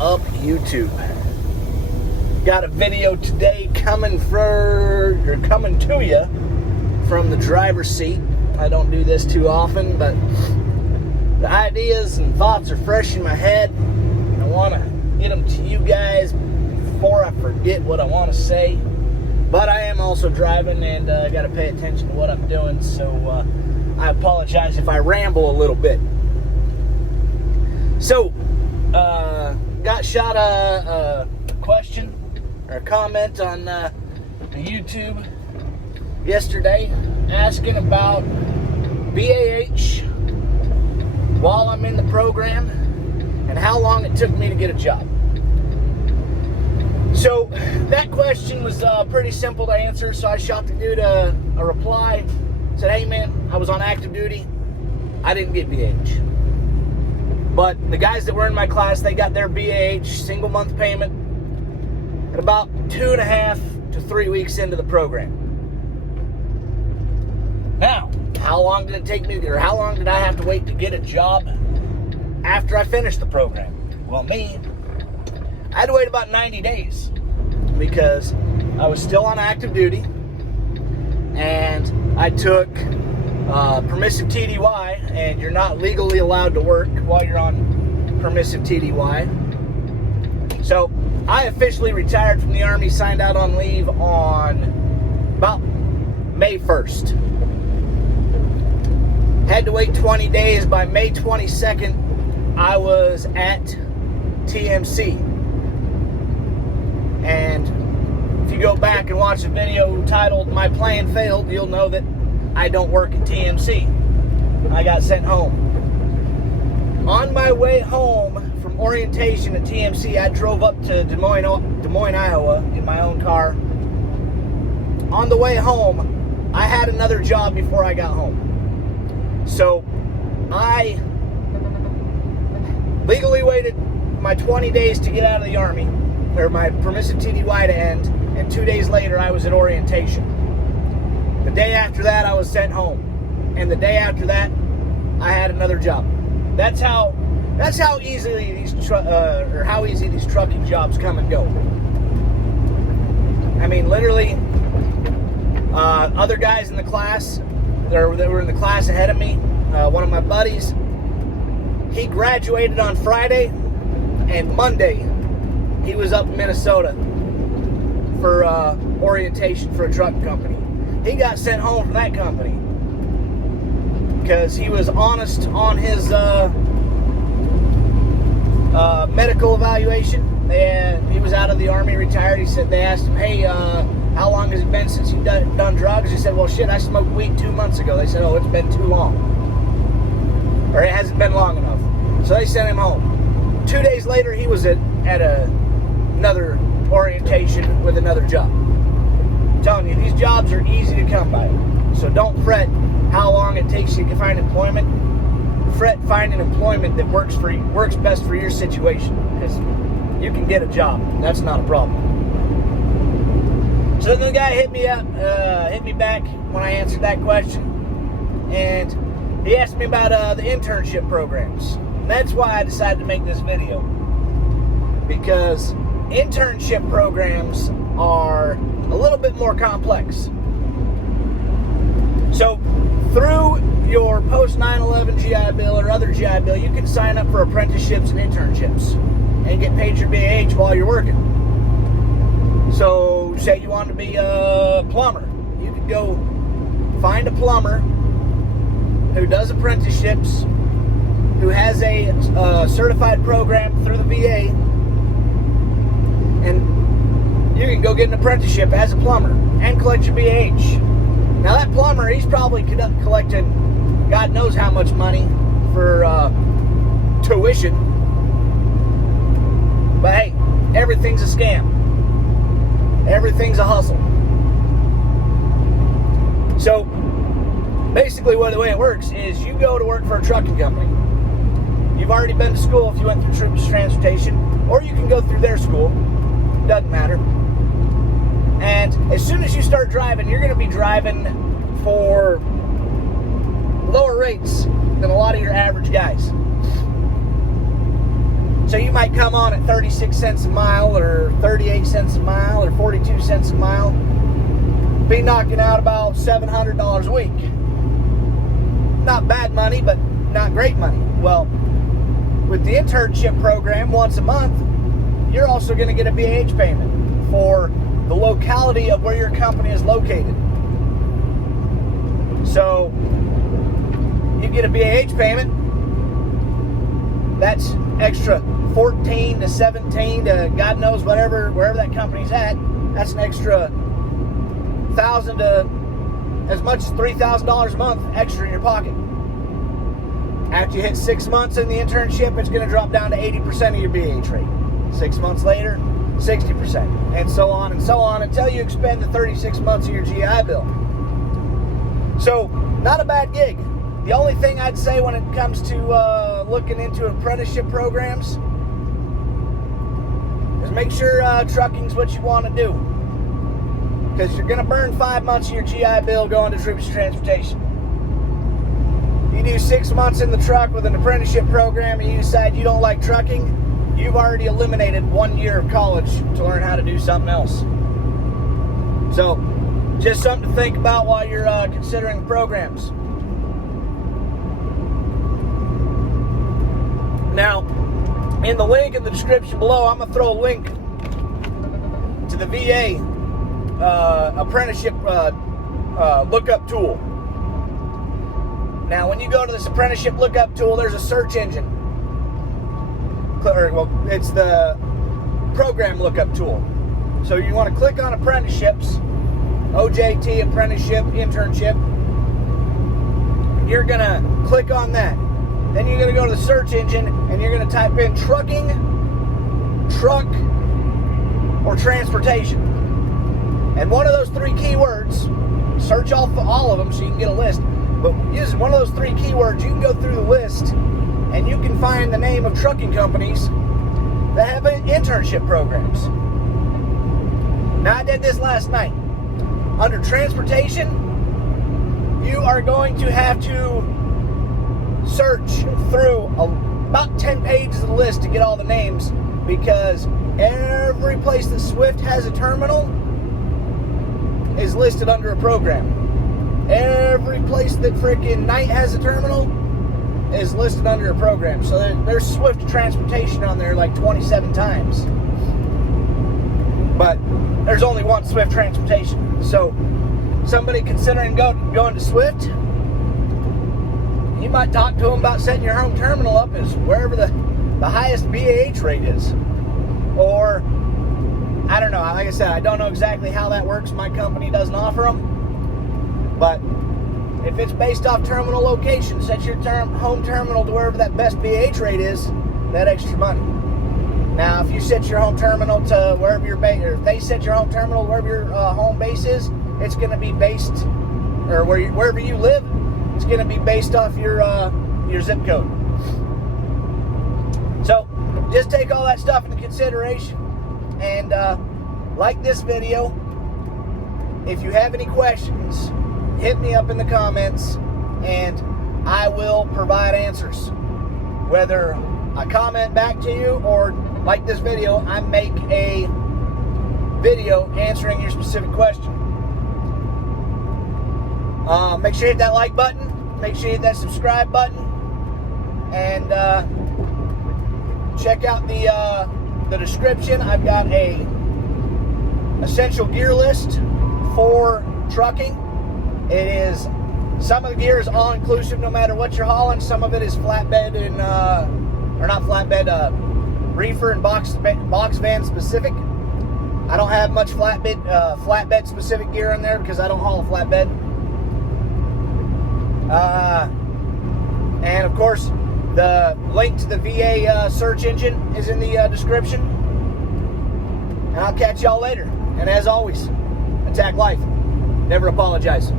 up, YouTube? Got a video today coming to you from the driver's seat. I don't do this too often, but the ideas and thoughts are fresh in my head. I want to get them to you guys before I forget what I want to say. But I am also driving, and I got to pay attention to what I'm doing, so I apologize if I ramble a little bit. So, got shot a question or a comment on YouTube yesterday asking about BAH while I'm in the program and how long it took me to get a job. So that question was pretty simple to answer, so I shot the dude a reply. Said, hey man, I was on active duty. I didn't get BAH. But the guys that were in my class, they got their BAH single month payment at about 2.5 to 3 weeks into the program. Now, how long did it take me, or how long did I have to wait to get a job after I finished the program? Well, me, I had to wait about 90 days because I was still on active duty and I took permissive TDY, and you're not legally allowed to work while you're on permissive TDY. So I officially retired from the Army, signed out on leave on about May 1st. Had to wait 20 days. By May 22nd, I was at TMC. And if you go back and watch the video titled My Plan Failed, you'll know that I don't work at TMC. I got sent home. On my way home from orientation at TMC, I drove up to Des Moines, Iowa in my own car. On the way home, I had another job before I got home. So I legally waited my 20 days to get out of the Army, or my permissive TDY to end, and 2 days later I was at orientation. The day after that I was sent home, and the day after that I had another job. That's how easily these trucking jobs come and go. I mean, literally, other guys in the class that were in the class ahead of me, one of my buddies, he graduated on Friday, and Monday he was up in Minnesota for orientation for a truck company. He got sent home from that company because he was honest on his medical evaluation. He was out of the Army, retired. He said, they asked him, hey, how long has it been since you've done drugs? He said, well, shit, I smoked weed 2 months ago. They said, oh, it's been too long. Or it hasn't been long enough. So they sent him home. 2 days later, he was at another orientation with another job. I'm telling you, these jobs are easy to come by. So don't fret how long it takes you to find employment. Fret finding employment that works best for your situation, because you can get a job. That's not a problem. So then the guy hit me back when I answered that question, and he asked me about the internship programs. And that's why I decided to make this video, because internship programs are a little bit more complex. So through your post 9/11 GI Bill or other GI Bill, you can sign up for apprenticeships and internships and get paid your BAH while you're working. So say you want to be a plumber, you could go find a plumber who does apprenticeships, who has a certified program through the VA, and you can go get an apprenticeship as a plumber and collect your BAH. Now that plumber, he's probably collecting God knows how much money for tuition. But hey, everything's a scam. Everything's a hustle. So basically the way it works is you go to work for a trucking company. You've already been to school if you went through Troops Transportation, or you can go through their school. Doesn't matter. And as soon as you start driving, you're going to be driving for lower rates than a lot of your average guys. So you might come on at 36 cents a mile or 38 cents a mile or 42 cents a mile. Be knocking out about $700 a week. Not bad money, but not great money. Well, with the internship program once a month, you're also going to get a BAH payment for the locality of where your company is located. So you get a BAH payment. That's extra 14 to 17 to God knows wherever that company's at. That's an extra $1,000 to as much as $3,000 a month extra in your pocket. After you hit 6 months in the internship, it's going to drop down to 80% of your BAH rate. 6 months later, 60%, and so on until you expend the 36 months of your GI Bill. So, not a bad gig. The only thing I'd say when it comes to looking into apprenticeship programs is make sure trucking's what you want to do. Because you're going to burn 5 months of your GI Bill going to troops transportation. You do 6 months in the truck with an apprenticeship program and you decide you don't like trucking, you've already eliminated 1 year of college to learn how to do something else. So, just something to think about while you're considering programs. Now, in the link in the description below, I'm going to throw a link to the VA apprenticeship lookup tool. Now, when you go to this apprenticeship lookup tool, there's a search engine. Well, it's the program lookup tool. So you want to click on apprenticeships, OJT, apprenticeship, internship. You're going to click on that. Then you're going to go to the search engine and you're going to type in trucking, truck, or transportation. And one of those three keywords, search all of them so you can get a list. But using one of those three keywords, you can go through the list and you can find the name of trucking companies that have internship programs. Now, I did this last night. Under transportation, you are going to have to search through about 10 pages of the list to get all the names, because every place that Swift has a terminal is listed under a program. Every place that freaking Knight has a terminal is listed under a program. So there's Swift transportation on there like 27 times. But there's only one Swift transportation. So somebody considering going to Swift, you might talk to them about setting your home terminal up as wherever the highest BAH rate is. Or, I don't know. Like I said, I don't know exactly how that works. My company doesn't offer them. But if it's based off terminal location, set your home terminal to wherever that best BAH rate is, that extra money. Now, if you set your home terminal to wherever your base, or if they set your home terminal to wherever your home base is, it's going to be based, or wherever you live, it's going to be based off your zip code. So, just take all that stuff into consideration, and like this video. If you have any questions, hit me up in the comments and I will provide answers. Whether I comment back to you or, like this video, I make a video answering your specific question. Make sure you hit that like button. Make sure you hit that subscribe button. And check out the description. I've got a essential gear list for trucking. It is, some of the gear is all inclusive no matter what you're hauling. Some of it is flatbed and or not flatbed, reefer and box van specific. I don't have much flatbed specific gear in there because I don't haul a flatbed. And of course, the link to the VA search engine is in the description. And I'll catch y'all later. And as always, attack life. Never apologize.